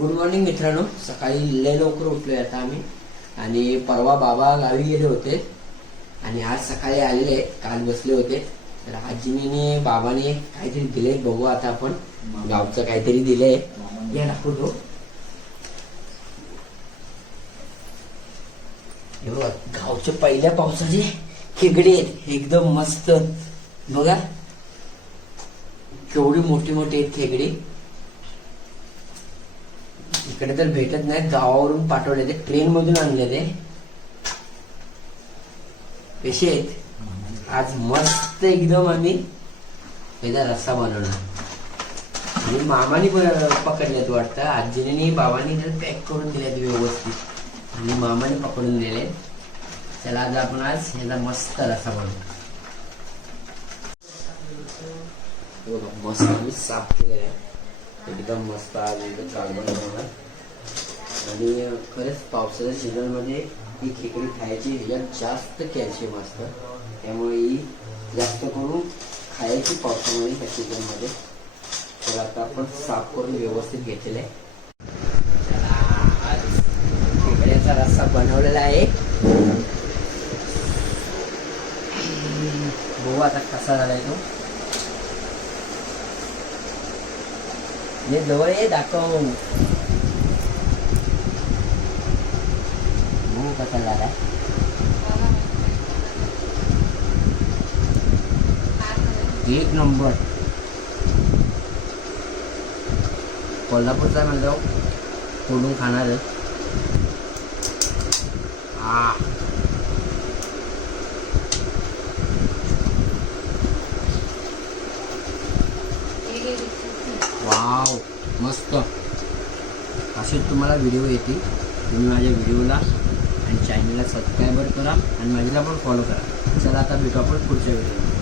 Good morning मित्रांनो. सकाळी लय लवकर उठलोय आता आम्ही. आणि परवा बाबा गावी गेले होते आणि आज सकाळी आलेले. काल बसले होते तर आजीने बाबाने काहीतरी दिले. बघू आता आपण. गावचं काहीतरी दिलंय. या दाखवतो. गावचे पहिल्या पावसाचे खेकडे एकदम मस्त. बघा केवढी मोठी मोठी आहेत खेकडे. इकडे तर भेटत नाहीत. गावावरून पाठवले ते. ट्रेन मधून आणले ते. कसे आहेत. आज मस्त एकदम आम्ही त्याचा रस्सा बनवणार. आणि मामाने पकडल्यात वाटतं. आजीने बाबांनी पॅक करून दिल्यात व्यवस्थित. आणि मामाने पकडून दिले. चला आज आपण ह्याचा मस्त रस्सा बनवू. मस्त आम्ही साफ केलेला आहे. एकदम मस्त आज एकदम चांगलं बनवणार. आणि खरंच पावसाच्या सीझन मध्ये ही खेकडी खायची. ह्याच्यात जास्त कॅल्शियम असतं. त्यामुळे ही जास्त करून खायची पावसामध्ये ह्या सीझन मध्ये. तर आता आपण साफ करून व्यवस्थित घेतलेलं आहे. आज खेकड्याचा रस्सा बनवलेला आहे. बघू आता कसा झालाय तो. ये जवळ ये दाखव. कसा झाला. एक नंबर. कोल्हापूरचा म्हणतो फोडून खाणार आहे. वाव मस्त. असेच तुम्हाला व्हिडिओ येतील. तुम्ही माझ्या व्हिडिओला आणि चॅनलला सबस्क्राईबर करा आणि माझ्याला पण फॉलो करा. चला आता भेटू आपण पुढच्या व्हिडिओ.